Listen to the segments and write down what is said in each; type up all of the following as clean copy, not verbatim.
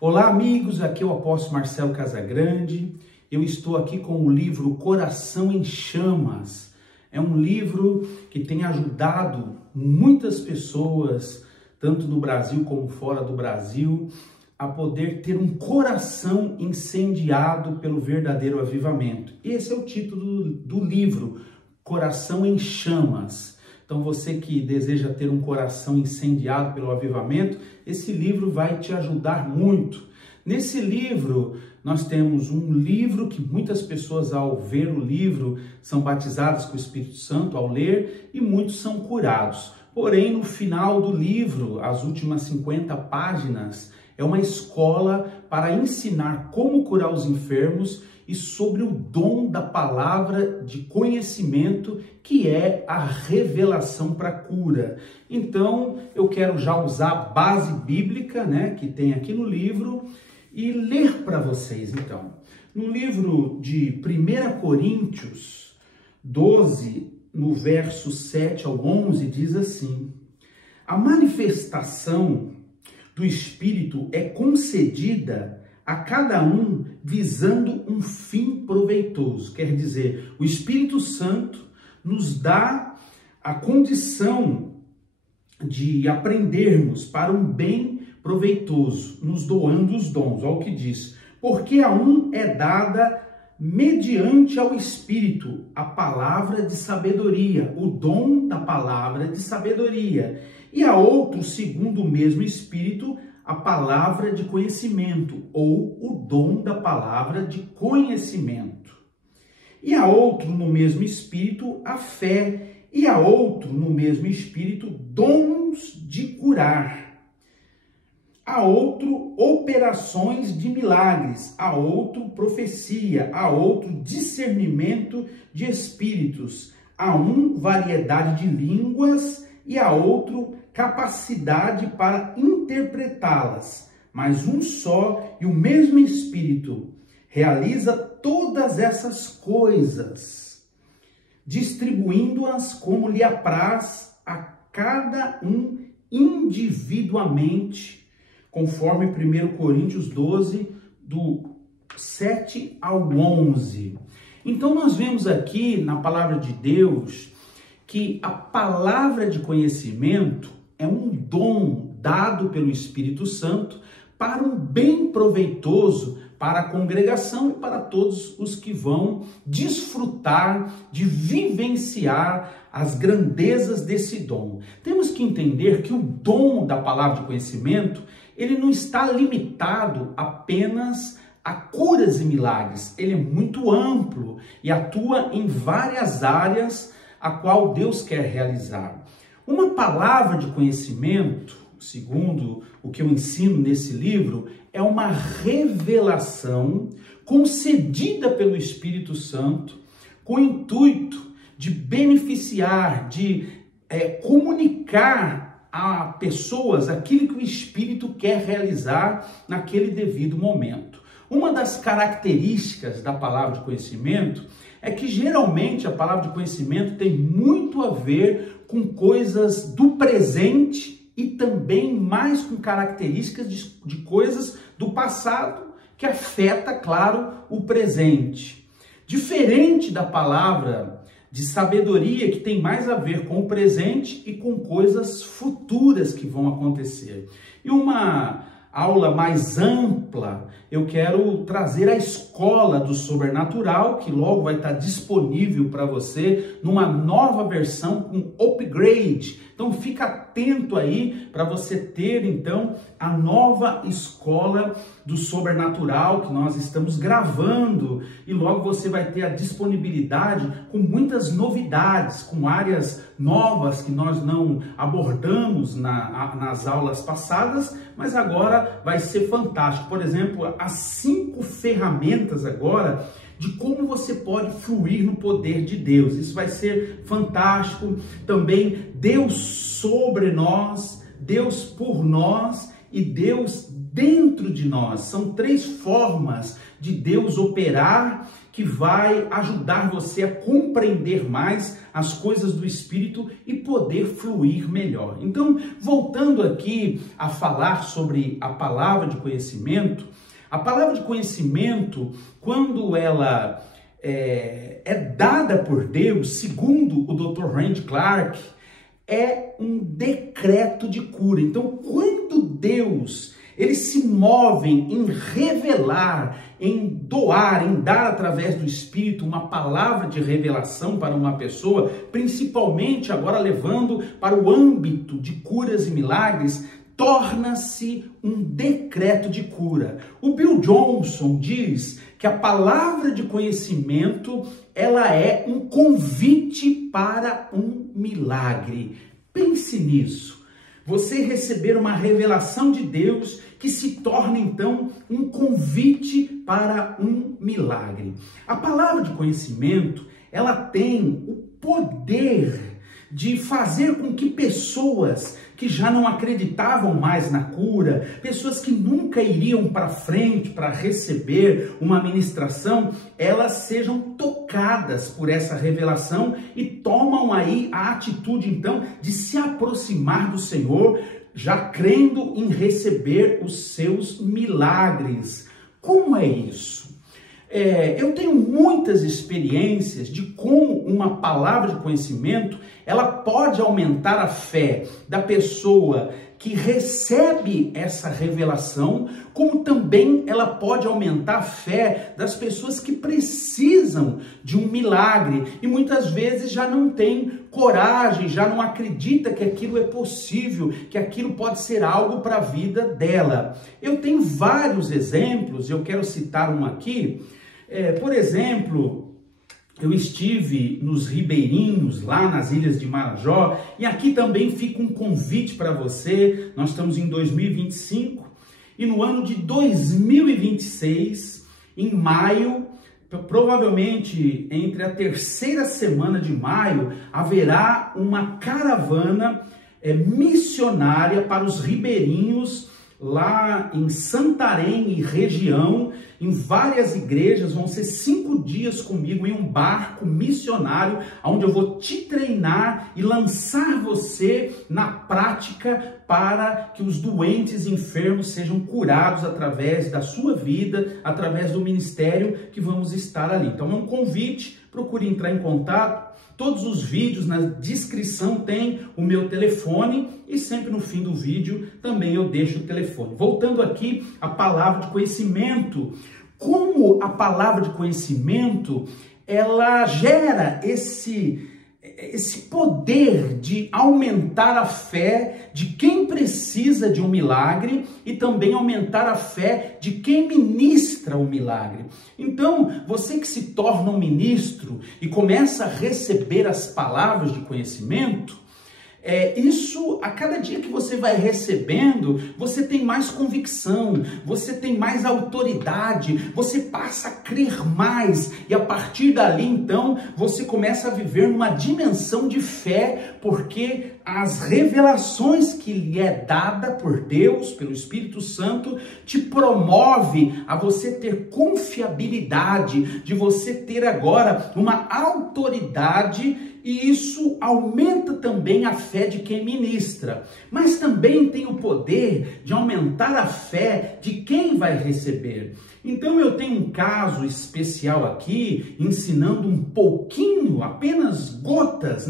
Olá amigos, aqui é o apóstolo Marcelo Casagrande. Eu estou aqui com o livro Coração em Chamas. É um livro que tem ajudado muitas pessoas, tanto no Brasil como fora do Brasil, a poder ter um coração incendiado pelo verdadeiro avivamento. Esse é o título do livro, Coração em Chamas. Então você que deseja ter um coração incendiado pelo avivamento, esse livro vai te ajudar muito. Nesse livro, nós temos um livro que muitas pessoas ao ver o livro são batizadas com o Espírito Santo ao ler e muitos são curados. Porém, no final do livro, as últimas 50 páginas, é uma escola para ensinar como curar os enfermos e sobre o dom da palavra de conhecimento, que é a revelação para cura. Então, eu quero já usar a base bíblica, que tem aqui no livro, e ler para vocês, então. No livro de 1 Coríntios 12, no verso 7 ao 11, diz assim: a manifestação do Espírito é concedida a cada um visando um fim proveitoso. Quer dizer, o Espírito Santo nos dá a condição de aprendermos para um bem proveitoso, nos doando os dons. Olha o que diz: porque a um é dada mediante ao Espírito a palavra de sabedoria, o dom da palavra de sabedoria, e a outro, segundo o mesmo Espírito, a palavra de conhecimento, ou o dom da palavra de conhecimento. E a outro, no mesmo Espírito, a fé, e a outro, no mesmo Espírito, dons de curar. A outro, operações de milagres, a outro, profecia, a outro, discernimento de espíritos, a um, variedade de línguas e a outro, capacidade para interpretá-las. Mas um só e o mesmo Espírito realiza todas essas coisas, distribuindo-as como lhe apraz a cada um individualmente, conforme 1 Coríntios 12, do 7 ao 11. Então nós vemos aqui na palavra de Deus que a palavra de conhecimento é um dom dado pelo Espírito Santo para um bem proveitoso para a congregação e para todos os que vão desfrutar de vivenciar as grandezas desse dom. Temos que entender que o dom da palavra de conhecimento, ele não está limitado apenas a curas e milagres. Ele é muito amplo e atua em várias áreas a qual Deus quer realizar. Uma palavra de conhecimento, segundo o que eu ensino nesse livro, é uma revelação concedida pelo Espírito Santo com o intuito de beneficiar, de comunicar a pessoas aquilo que o Espírito quer realizar naquele devido momento. Uma das características da palavra de conhecimento é que geralmente a palavra de conhecimento tem muito a ver com coisas do presente e também mais com características de coisas do passado que afeta, claro, o presente. Diferente da palavra de sabedoria, que tem mais a ver com o presente e com coisas futuras que vão acontecer. E uma aula mais ampla, eu quero trazer a escola do sobrenatural, que logo vai estar disponível para você numa nova versão com upgrade. Então fica atento aí para você ter então a nova escola do sobrenatural que nós estamos gravando, e logo você vai ter a disponibilidade com muitas novidades, com áreas novas que nós não abordamos nas aulas passadas, mas agora vai ser fantástico. Por exemplo, as 5 ferramentas agora de como você pode fluir no poder de Deus. Isso vai ser fantástico. Também Deus sobre nós, Deus por nós e Deus dentro de nós. São 3 formas de Deus operar que vai ajudar você a compreender mais as coisas do Espírito e poder fluir melhor. Então, voltando aqui a falar sobre a palavra de conhecimento, a palavra de conhecimento, quando ela é dada por Deus, segundo o Dr. Randy Clark, é um decreto de cura. Então, quando Deus, ele se move em revelar, em doar, em dar através do Espírito uma palavra de revelação para uma pessoa, principalmente agora levando para o âmbito de curas e milagres, torna-se um decreto de cura. O Bill Johnson diz que a palavra de conhecimento, ela é um convite para um milagre. Pense nisso. Você receber uma revelação de Deus que se torna então um convite para um milagre. A palavra de conhecimento, ela tem o poder de fazer com que pessoas que já não acreditavam mais na cura, pessoas que nunca iriam para frente para receber uma ministração, elas sejam tocadas por essa revelação e tomam aí a atitude então de se aproximar do Senhor, já crendo em receber os seus milagres. Como é isso? Eu tenho muitas experiências de como uma palavra de conhecimento, ela pode aumentar a fé da pessoa que recebe essa revelação, como também ela pode aumentar a fé das pessoas que precisam de um milagre e muitas vezes já não tem coragem, já não acredita que aquilo é possível, que aquilo pode ser algo para a vida dela. Eu tenho vários exemplos, eu quero citar um aqui. Por exemplo, eu estive nos Ribeirinhos, lá nas Ilhas de Marajó, e aqui também fica um convite para você. Nós estamos em 2025 e no ano de 2026, em maio, provavelmente entre a terceira semana de maio, haverá uma caravana missionária para os ribeirinhos, lá em Santarém e região, em várias igrejas. Vão ser 5 dias comigo em um barco missionário, onde eu vou te treinar e lançar você na prática para que os doentes e enfermos sejam curados através da sua vida, através do ministério que vamos estar ali. Então é um convite, procure entrar em contato. Todos os vídeos, na descrição tem o meu telefone e sempre no fim do vídeo também eu deixo o telefone. Voltando aqui à palavra de conhecimento. Como a palavra de conhecimento, ela gera esse poder de aumentar a fé de quem precisa de um milagre e também aumentar a fé de quem ministra o milagre. Então, você que se torna um ministro e começa a receber as palavras de conhecimento, isso, a cada dia que você vai recebendo, você tem mais convicção, você tem mais autoridade, você passa a crer mais e a partir dali, então, você começa a viver numa dimensão de fé, porque as revelações que lhe é dada por Deus, pelo Espírito Santo, te promove a você ter confiabilidade, de você ter agora uma autoridade. E isso aumenta também a fé de quem ministra, mas também tem o poder de aumentar a fé de quem vai receber. Então eu tenho um caso especial aqui, ensinando um pouquinho, apenas gotas,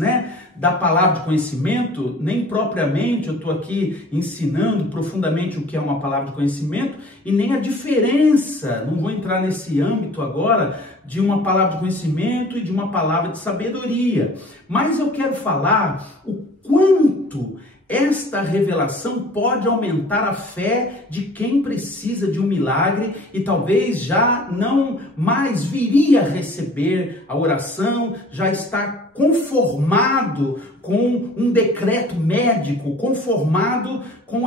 da palavra de conhecimento. Nem propriamente eu estou aqui ensinando profundamente o que é uma palavra de conhecimento e nem a diferença, não vou entrar nesse âmbito agora, de uma palavra de conhecimento e de uma palavra de sabedoria. Mas eu quero falar o quanto esta revelação pode aumentar a fé de quem precisa de um milagre e talvez já não mais viria a receber a oração, já está conformado com um decreto médico, conformado com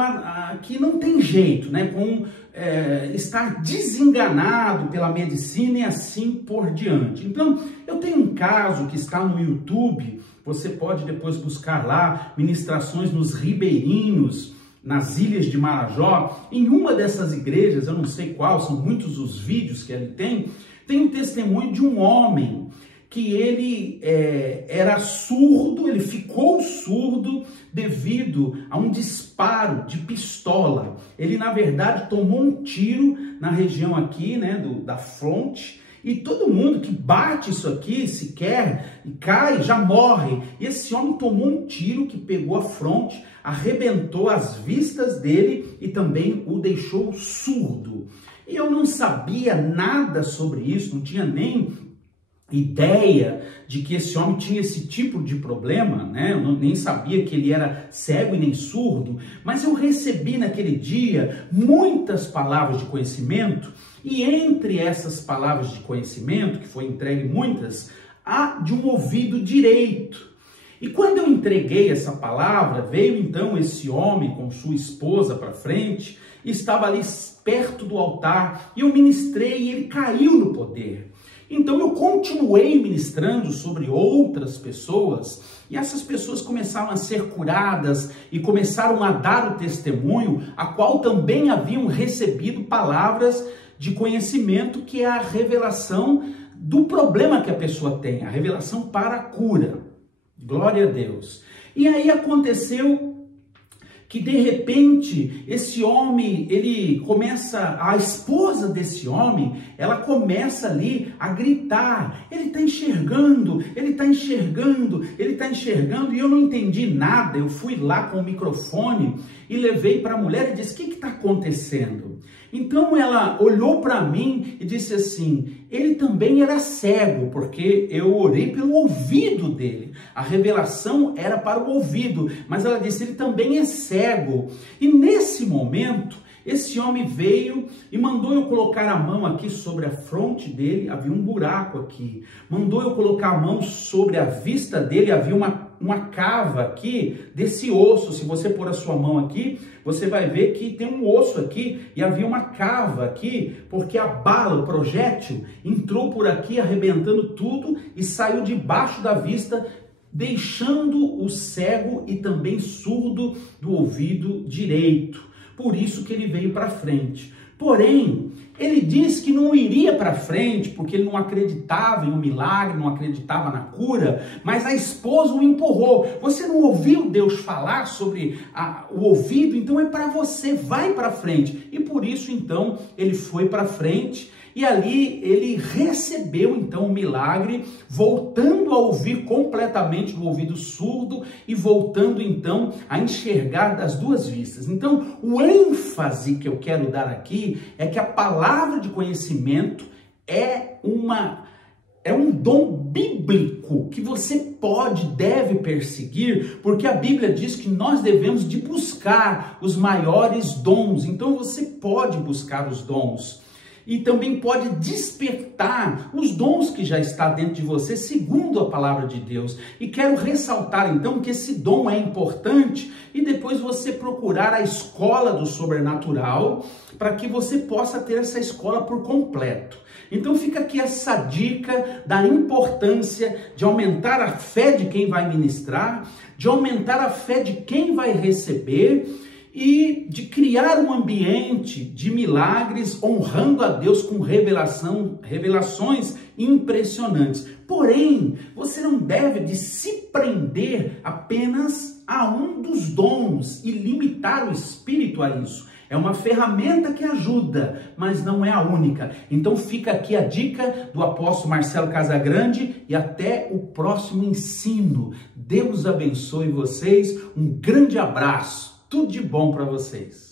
que não tem jeito, com estar desenganado pela medicina e assim por diante. Então, eu tenho um caso que está no YouTube, você pode depois buscar lá, ministrações nos Ribeirinhos, nas Ilhas de Marajó. Em uma dessas igrejas, eu não sei qual, são muitos os vídeos que ele tem, Tem o testemunho de um homem que ele era surdo, ele ficou surdo devido a um disparo de pistola. Ele, na verdade, tomou um tiro na região aqui, né, da fronte, e todo mundo que bate isso aqui, sequer, e cai, já morre. E esse homem tomou um tiro que pegou a fronte, arrebentou as vistas dele e também o deixou surdo. E eu não sabia nada sobre isso, não tinha nem ideia de que esse homem tinha esse tipo de problema, né? Eu nem sabia que ele era cego e nem surdo, mas eu recebi naquele dia muitas palavras de conhecimento, e entre essas palavras de conhecimento, que foi entregue muitas, há de um ouvido direito. E quando eu entreguei essa palavra, veio então esse homem com sua esposa para frente, e estava ali perto do altar, e eu ministrei e ele caiu no poder. Então eu continuei ministrando sobre outras pessoas, e essas pessoas começaram a ser curadas e começaram a dar o testemunho, a qual também haviam recebido palavras de conhecimento, que é a revelação do problema que a pessoa tem, a revelação para a cura. Glória a Deus. E aí aconteceu que de repente esse homem, a esposa desse homem, ela começa ali a gritar, ele está enxergando, ele está enxergando, ele está enxergando, e eu não entendi nada. Eu fui lá com o microfone e levei para a mulher e disse: o que está acontecendo? Então ela olhou para mim e disse assim: ele também era cego, porque eu orei pelo ouvido dele. A revelação era para o ouvido, mas ela disse: ele também é cego. E nesse momento, esse homem veio e mandou eu colocar a mão aqui sobre a fronte dele, havia um buraco aqui. Mandou eu colocar a mão sobre a vista dele, havia uma cava aqui desse osso. Se você pôr a sua mão aqui, você vai ver que tem um osso aqui e havia uma cava aqui, porque a bala, o projétil, entrou por aqui arrebentando tudo e saiu debaixo da vista, deixando o cego e também surdo do ouvido direito. Por isso que ele veio para frente. Porém, ele disse que não iria para frente, porque ele não acreditava em um milagre, não acreditava na cura, mas a esposa o empurrou. Você não ouviu Deus falar sobre o ouvido? Então é para você, vai para frente. E por isso, então, ele foi para frente. E ali ele recebeu então o milagre, voltando a ouvir completamente do ouvido surdo e voltando então a enxergar das duas vistas. Então, o ênfase que eu quero dar aqui é que a palavra de conhecimento é um dom bíblico que você deve perseguir, porque a Bíblia diz que nós devemos de buscar os maiores dons. Então você pode buscar os dons. E também pode despertar os dons que já está dentro de você, segundo a palavra de Deus. E quero ressaltar então que esse dom é importante, e depois você procurar a escola do sobrenatural, para que você possa ter essa escola por completo. Então fica aqui essa dica da importância de aumentar a fé de quem vai ministrar, de aumentar a fé de quem vai receber, e de criar um ambiente de milagres, honrando a Deus com revelações impressionantes. Porém, você não deve de se prender apenas a um dos dons e limitar o espírito a isso. É uma ferramenta que ajuda, mas não é a única. Então fica aqui a dica do apóstolo Marcelo Casagrande, e até o próximo ensino. Deus abençoe vocês, um grande abraço. Tudo de bom para vocês.